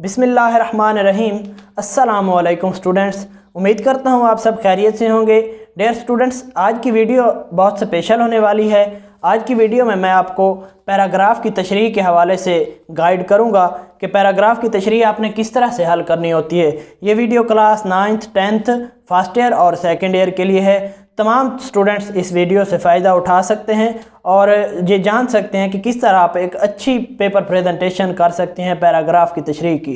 बिस्मिल्लाहिर्रहमानिर्रहीम। अस्सलामुअलैकुम स्टूडेंट्स, उम्मीद करता हूँ आप सब खैरियत से होंगे। डियर स्टूडेंट्स, आज की वीडियो बहुत स्पेशल होने वाली है। आज की वीडियो में मैं आपको पैराग्राफ की तशरीह के हवाले से गाइड करूँगा कि पैराग्राफ की तशरीह आपने किस तरह से हल करनी होती है। ये video class 9th 10th first year और सेकेंड ईयर के लिए है। तमाम स्टूडेंट्स इस वीडियो से फ़ायदा उठा सकते हैं और ये जान सकते हैं कि किस तरह आप एक अच्छी पेपर प्रेजेंटेशन कर सकते हैं पैराग्राफ की तशरीह की।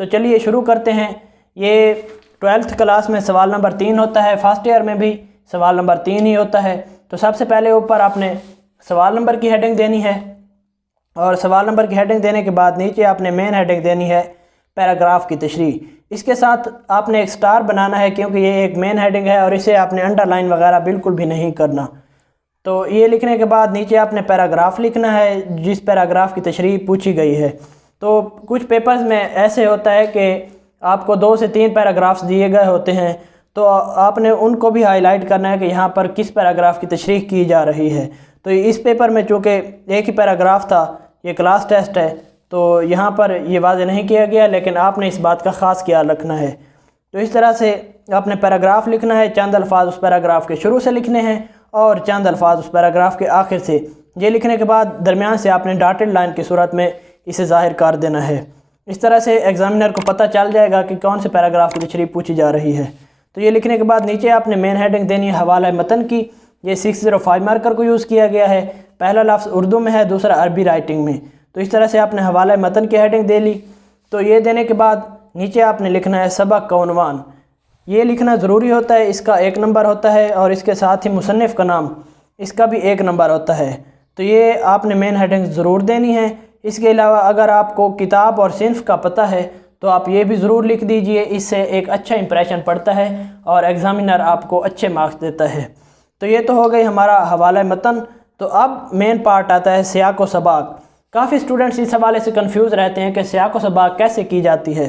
तो चलिए शुरू करते हैं। ये 12th क्लास में सवाल नंबर 3 होता है, फर्स्ट ईयर में भी सवाल नंबर 3 ही होता है। तो सबसे पहले ऊपर आपने सवाल नंबर की हेडिंग देनी है और सवाल नंबर की हेडिंग देने के बाद नीचे आपने मेन हेडिंग देनी है पैराग्राफ की तशरीह। इसके साथ आपने एक स्टार बनाना है क्योंकि ये एक मेन हेडिंग है और इसे आपने अंडरलाइन वगैरह बिल्कुल भी नहीं करना। तो ये लिखने के बाद नीचे आपने पैराग्राफ लिखना है जिस पैराग्राफ की तशरीह पूछी गई है। तो कुछ पेपर्स में ऐसे होता है कि आपको 2 से 3 पैराग्राफ्स दिए गए होते हैं, तो आपने उनको भी हाईलाइट करना है कि यहाँ पर किस पैराग्राफ की तशरीह की जा रही है। तो इस पेपर में चूँकि एक ही पैराग्राफ था, ये क्लास टेस्ट है, तो यहाँ पर ये वाज़ेह नहीं किया गया, लेकिन आपने इस बात का ख़ास ख्याल रखना है। तो इस तरह से आपने पैराग्राफ लिखना है। चंद अल्फाज उस पैराग्राफ के शुरू से लिखने हैं और चंद अल्फाज उस पैराग्राफ के आखिर से। ये लिखने के बाद दरमियान से आपने डॉटेड लाइन की सूरत में इसे ज़ाहिर कर देना है। इस तरह से एग्ज़ामिनर को पता चल जाएगा कि कौन से पैराग्राफ की तशरीह पूछी जा रही है। तो ये लिखने के बाद नीचे आपने मेन हेडिंग देनी है हवाला मतन की। ये 605 मार्कर को यूज़ किया गया है। पहला लफ्ज़ उर्दू में है, दूसरा अरबी राइटिंग में। तो इस तरह से आपने हवाला मतन की हेडिंग दे ली। तो ये देने के बाद नीचे आपने लिखना है सबक का उन्वान। ये लिखना ज़रूरी होता है, इसका 1 नंबर होता है और इसके साथ ही मुसन्निफ़ का नाम, इसका भी 1 नंबर होता है। तो ये आपने मेन हेडिंग ज़रूर देनी है। इसके अलावा अगर आपको किताब और सिन्फ का पता है तो आप ये भी ज़रूर लिख दीजिए। इससे एक अच्छा इंप्रेशन पड़ता है और एग्ज़ामिनर आपको अच्छे मार्क्स देता है। तो ये तो हो गई हमारा हवाला मतन। तो अब मेन पार्ट आता है सियाक़ व सबाक़। काफ़ी स्टूडेंट्स इस हवाले से कंफ्यूज रहते हैं कि सियाक़ व सबाक़ कैसे की जाती है।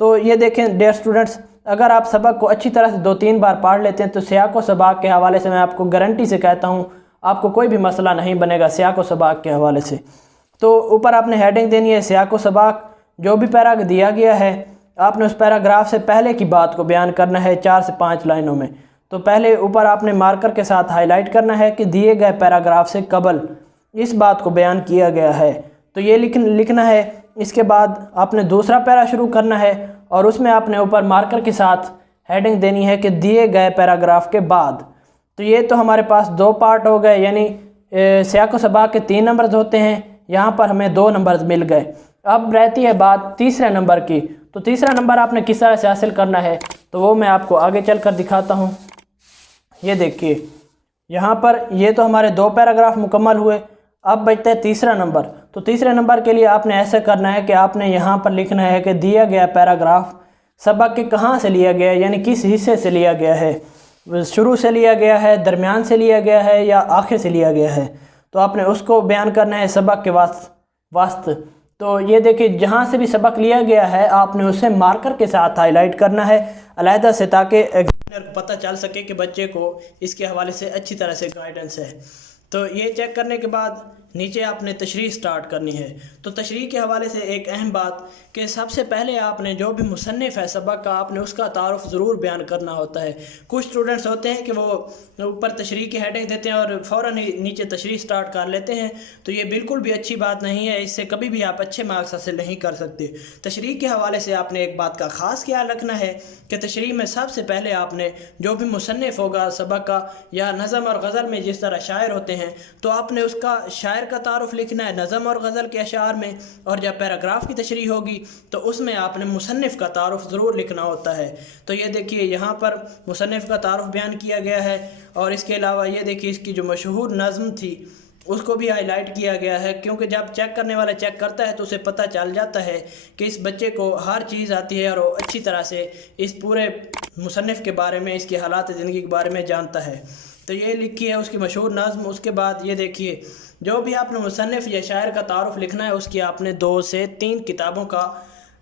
तो ये देखें डियर स्टूडेंट्स, अगर आप सबक को अच्छी तरह से 2-3 बार पढ़ लेते हैं तो सियाक़ व सबाक़ के हवाले से मैं आपको गारंटी से कहता हूँ आपको कोई भी मसला नहीं बनेगा सियाक़ व सबाक़ के हवाले से। तो ऊपर आपने हेडिंग देनी है सियाक़ व सबाक़। जो भी पैरा दिया गया है आपने उस पैराग्राफ से पहले की बात को बयान करना है 4 से 5 लाइनों में। तो पहले ऊपर आपने मार्कर के साथ हाईलाइट करना है कि दिए गए पैराग्राफ से कबल इस बात को बयान किया गया है। तो ये लिखना है। इसके बाद आपने दूसरा पैरा शुरू करना है और उसमें आपने ऊपर मार्कर के साथ हेडिंग देनी है कि दिए गए पैराग्राफ के बाद। तो ये तो हमारे पास 2 पार्ट हो गए, यानी सियाक़ व सबाक़ के 3 नंबर्स होते हैं, यहाँ पर हमें 2 नंबर्स मिल गए। अब रहती है बात तीसरे नंबर की। तो तीसरा नंबर आपने किस तरह से हासिल करना है तो वो मैं आपको आगे चल कर दिखाता हूँ। ये देखिए यहाँ पर ये तो हमारे 2 पैराग्राफ मुकम्मल हुए। अब बचता है तीसरा नंबर। तो तीसरे नंबर के लिए आपने ऐसा करना है कि आपने यहाँ पर लिखना है कि दिया गया पैराग्राफ सबक के कहाँ से लिया गया है, यानी किस हिस्से से लिया गया है। शुरू से लिया गया है, दरमियान से लिया गया है या आखिर से लिया गया है। तो आपने उसको बयान करना है सबक के वास्त। तो ये देखिए जहाँ से भी सबक लिया गया है आपने उसे मार्कर के साथ हाईलाइट करना है अलहदा से, ताकि एग्जामिनर को पता चल सके कि बच्चे को इसके हवाले से अच्छी तरह से गाइडेंस है। तो ये चेक करने के बाद नीचे आपने तशरीह स्टार्ट करनी है। तो तशरीह के हवाले से एक अहम बात कि सबसे पहले आपने जो भी मुसन्निफ़ है सबक का आपने उसका तारुफ ज़रूर बयान करना होता है। कुछ स्टूडेंट्स होते हैं कि वो ऊपर तशरीह की हेडिंग देते हैं और फ़ौरन ही नीचे तशरीह स्टार्ट कर लेते हैं। तो ये बिल्कुल भी अच्छी बात नहीं है, इससे कभी भी आप अच्छे मार्क्स हासिल नहीं कर सकते। तशरीह के हवाले से आपने एक बात का ख़ास ख्याल रखना है कि तशरीह में सबसे पहले आपने जो भी मुसन्निफ़ होगा सबक का या नज़म और गज़ल में जिस तरह शायर होते हैं तो आपने उसका शायर का तारुफ लिखना है नज़म और गज़ल के अशार में, और जब पैराग्राफ की तशरीह होगी तो उसमें आपने मुसन्निफ़ का तारुफ ज़रूर लिखना होता है। तो ये देखिए यहाँ पर मुसन्निफ़ का तारुफ बयान किया गया है और इसके अलावा ये देखिए इसकी जो मशहूर नज़म थी उसको भी हाईलाइट किया गया है, क्योंकि जब चेक करने वाला चेक करता है तो उसे पता चल जाता है कि इस बच्चे को हर चीज़ आती है और वो अच्छी तरह से इस पूरे मुसन्निफ़ के बारे में, इसकी हालात ज़िंदगी के बारे में जानता है। तो ये लिखी है उसकी मशहूर नज़्म। उसके बाद ये देखिए जो भी आपने मुसन्निफ़ या शायर का तारुफ लिखना है उसकी आपने 2 से 3 किताबों का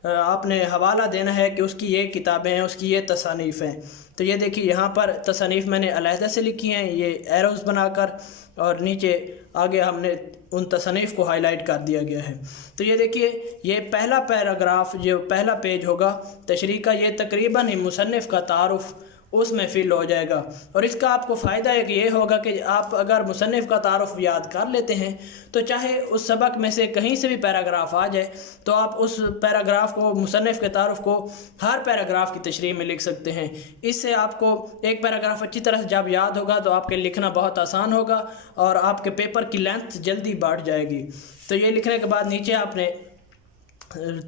آپ نے حوالہ دینا ہے کہ اس کی یہ کتابیں ہیں، اس کی یہ تصانیف ہیں۔ تو یہ دیکھیے یہاں پر تصانیف میں نے علیحدہ سے لکھی ہیں، یہ ایروز بنا کر، اور نیچے آگے ہم نے ان تصانیف کو ہائی لائٹ کر دیا گیا ہے۔ تو یہ دیکھیے یہ پہلا پیراگراف، جو پہلا پیج ہوگا تشریح کا، یہ تقریباً ہی مصنف کا تعارف اس میں فل ہو جائے گا۔ اور اس کا آپ کو فائدہ ایک یہ ہوگا کہ آپ اگر مصنف کا تعارف یاد کر لیتے ہیں تو چاہے اس سبق میں سے کہیں سے بھی پیراگراف آ جائے تو آپ اس پیراگراف کو، مصنف کے تعارف کو ہر پیراگراف کی تشریح میں لکھ سکتے ہیں۔ اس سے آپ کو ایک پیراگراف اچھی طرح سے جب یاد ہوگا تو آپ کے لکھنا بہت آسان ہوگا اور آپ کے پیپر کی لینتھ جلدی بڑھ جائے گی۔ تو یہ لکھنے کے بعد نیچے آپ نے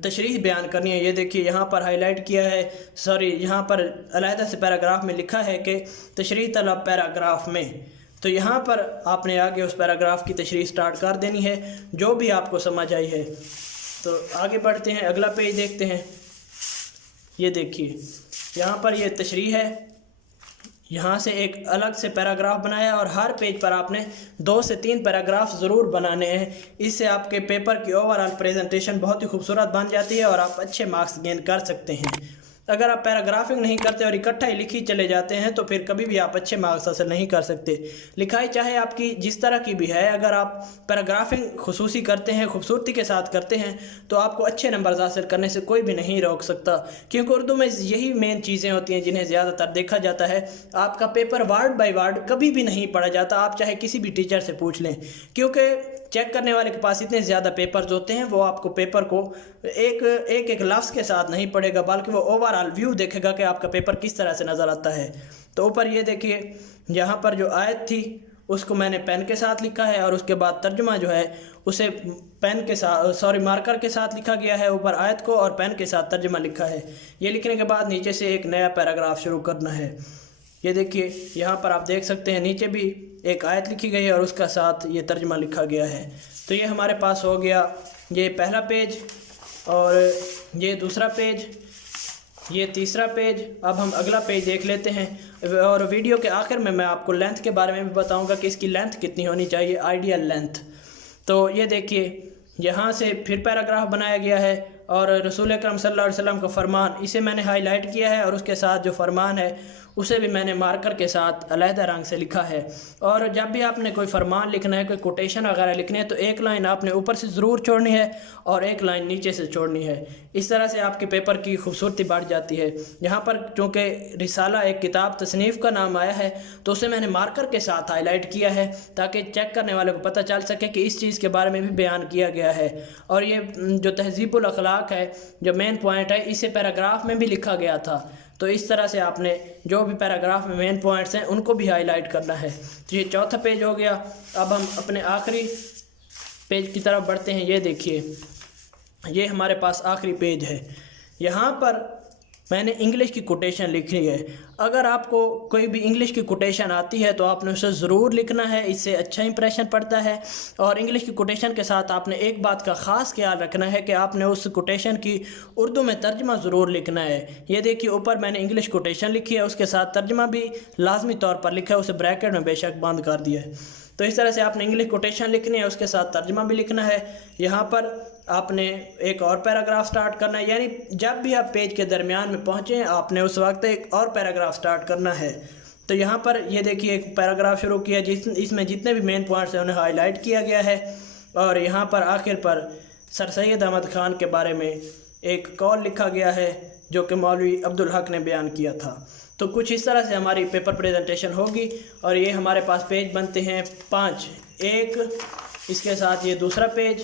تشریح بیان کرنی ہے۔ یہ دیکھیے یہاں پر ہائی لائٹ کیا ہے، یہاں پر علیحدہ سے پیراگراف میں لکھا ہے کہ تشریح طلب پیراگراف میں۔ تو یہاں پر آپ نے آگے اس پیراگراف کی تشریح سٹارٹ کر دینی ہے جو بھی آپ کو سمجھ آئی ہے۔ تو آگے بڑھتے ہیں، اگلا پیج دیکھتے ہیں۔ یہ دیکھیے یہاں پر یہ تشریح ہے، یہاں سے ایک الگ سے پیراگراف بنایا اور ہر پیج پر آپ نے 2 سے 3 پیراگراف ضرور بنانے ہیں۔ اس سے آپ کے پیپر کی اوورآل پریزنٹیشن بہت ہی خوبصورت بن جاتی ہے اور آپ اچھے مارکس گین کر سکتے ہیں۔ اگر آپ پیراگرافنگ نہیں کرتے اور اکٹھا ہی لکھی چلے جاتے ہیں تو پھر کبھی بھی آپ اچھے مارکس حاصل نہیں کر سکتے۔ لکھائی چاہے آپ کی جس طرح کی بھی ہے، اگر آپ پیراگرافنگ خصوصی کرتے ہیں، خوبصورتی کے ساتھ کرتے ہیں، تو آپ کو اچھے نمبرز حاصل کرنے سے کوئی بھی نہیں روک سکتا، کیونکہ اردو میں یہی مین چیزیں ہوتی ہیں جنہیں زیادہ تر دیکھا جاتا ہے۔ آپ کا پیپر ورڈ بائی ورڈ کبھی بھی نہیں پڑھا جاتا، آپ چاہے کسی بھی ٹیچر سے پوچھ لیں، کیونکہ چیک کرنے والے کے پاس اتنے زیادہ پیپرز ہوتے ہیں، وہ آپ کو پیپر کو ایک لفظ کے ساتھ نہیں پڑھے گا، بلکہ وہ اوورآل ویو دیکھے گا کہ آپ کا پیپر کس طرح سے نظر آتا ہے۔ تو اوپر یہ دیکھیے یہاں پر جو آیت تھی اس کو میں نے پین کے ساتھ لکھا ہے، اور اس کے بعد ترجمہ جو ہے اسے پین کے ساتھ مارکر کے ساتھ لکھا گیا ہے، اوپر آیت کو اور پین کے ساتھ ترجمہ لکھا ہے۔ یہ لکھنے کے بعد نیچے سے ایک نیا پیراگراف شروع کرنا ہے۔ یہ دیکھیے یہاں پر آپ دیکھ سکتے ہیں نیچے بھی ایک آیت لکھی گئی ہے اور اس کا ساتھ یہ ترجمہ لکھا گیا ہے۔ تو یہ ہمارے پاس ہو گیا یہ پہلا پیج، اور یہ دوسرا پیج، یہ تیسرا پیج۔ اب ہم اگلا پیج دیکھ لیتے ہیں، اور ویڈیو کے آخر میں آپ کو لینتھ کے بارے میں بھی بتاؤں گا کہ اس کی لینتھ کتنی ہونی چاہیے، آئیڈیل لینتھ۔ تو یہ دیکھیے یہاں سے پھر پیراگراف بنایا گیا ہے، اور رسول اکرم صلی اللہ علیہ وسلم کا فرمان، اسے میں نے ہائی لائٹ کیا ہے، اور اس کے ساتھ جو فرمان ہے اسے بھی میں نے مارکر کے ساتھ علیحدہ رنگ سے لکھا ہے۔ اور جب بھی آپ نے کوئی فرمان لکھنا ہے، کوئی کوٹیشن وغیرہ لکھنے ہے، تو ایک لائن آپ نے اوپر سے ضرور چھوڑنی ہے اور ایک لائن نیچے سے چھوڑنی ہے۔ اس طرح سے آپ کے پیپر کی خوبصورتی بڑھ جاتی ہے۔ یہاں پر چونکہ رسالہ ایک کتاب تصنیف کا نام آیا ہے تو اسے میں نے مارکر کے ساتھ ہائی لائٹ کیا ہے تاکہ چیک کرنے والے کو پتہ چل سکے کہ اس چیز کے بارے میں بھی بیان کیا گیا ہے۔ اور یہ جو تہذیب الاخلاق ہے، جو مین پوائنٹ ہے، اسے پیراگراف میں بھی لکھا گیا تھا۔ تو اس طرح سے آپ نے جو بھی پیراگراف میں مین پوائنٹس ہیں ان کو بھی ہائی لائٹ کرنا ہے۔ تو یہ چوتھا پیج ہو گیا۔ اب ہم اپنے آخری پیج کی طرف بڑھتے ہیں۔ یہ دیکھیے یہ ہمارے پاس آخری پیج ہے۔ یہاں پر میں نے انگلش کی کوٹیشن لکھی ہے۔ اگر آپ کو کوئی بھی انگلش کی کوٹیشن آتی ہے تو آپ نے اسے ضرور لکھنا ہے، اس سے اچھا امپریشن پڑتا ہے۔ اور انگلش کی کوٹیشن کے ساتھ آپ نے ایک بات کا خاص خیال رکھنا ہے کہ آپ نے اس کوٹیشن کی اردو میں ترجمہ ضرور لکھنا ہے۔ یہ دیکھیے اوپر میں نے انگلش کوٹیشن لکھی ہے، اس کے ساتھ ترجمہ بھی لازمی طور پر لکھا ہے، اسے بریکٹ میں بے شک بند کر دیا ہے۔ تو اس طرح سے آپ نے انگلش کوٹیشن لکھنی ہے، اس کے ساتھ ترجمہ بھی لکھنا ہے۔ یہاں پر آپ نے ایک اور پیراگراف سٹارٹ کرنا ہے، یعنی جب بھی آپ پیج کے درمیان میں پہنچیں آپ نے اس وقت ایک اور پیراگراف سٹارٹ کرنا ہے۔ تو یہاں پر یہ دیکھیے ایک پیراگراف شروع کیا اس میں جتنے بھی مین پوائنٹس ہیں انہیں ہائی لائٹ کیا گیا ہے، اور یہاں پر آخر پر سر سید احمد خان کے بارے میں ایک قول لکھا گیا ہے جو کہ مولوی عبدالحق نے بیان کیا تھا۔ تو کچھ اس طرح سے ہماری پیپر پریزنٹیشن ہوگی، اور یہ ہمارے پاس پیج بنتے ہیں 5، ایک اس کے ساتھ یہ دوسرا پیج،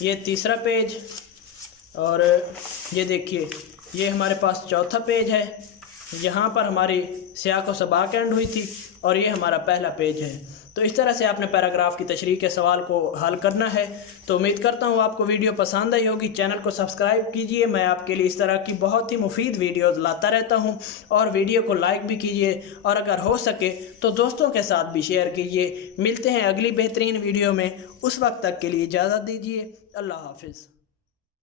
یہ تیسرا پیج، اور یہ دیکھیے یہ ہمارے پاس چوتھا پیج ہے۔ یہاں پر ہماری سیاق و سباق اینڈ ہوئی تھی، اور یہ ہمارا پہلا پیج ہے۔ تو اس طرح سے آپ نے پیراگراف کی تشریح کے سوال کو حل کرنا ہے۔ تو امید کرتا ہوں آپ کو ویڈیو پسند آئی ہوگی۔ چینل کو سبسکرائب کیجئے، میں آپ کے لیے اس طرح کی بہت ہی مفید ویڈیوز لاتا رہتا ہوں، اور ویڈیو کو لائک بھی کیجئے، اور اگر ہو سکے تو دوستوں کے ساتھ بھی شیئر کیجئے۔ ملتے ہیں اگلی بہترین ویڈیو میں، اس وقت تک کے لیے اجازت دیجئے۔ اللہ حافظ۔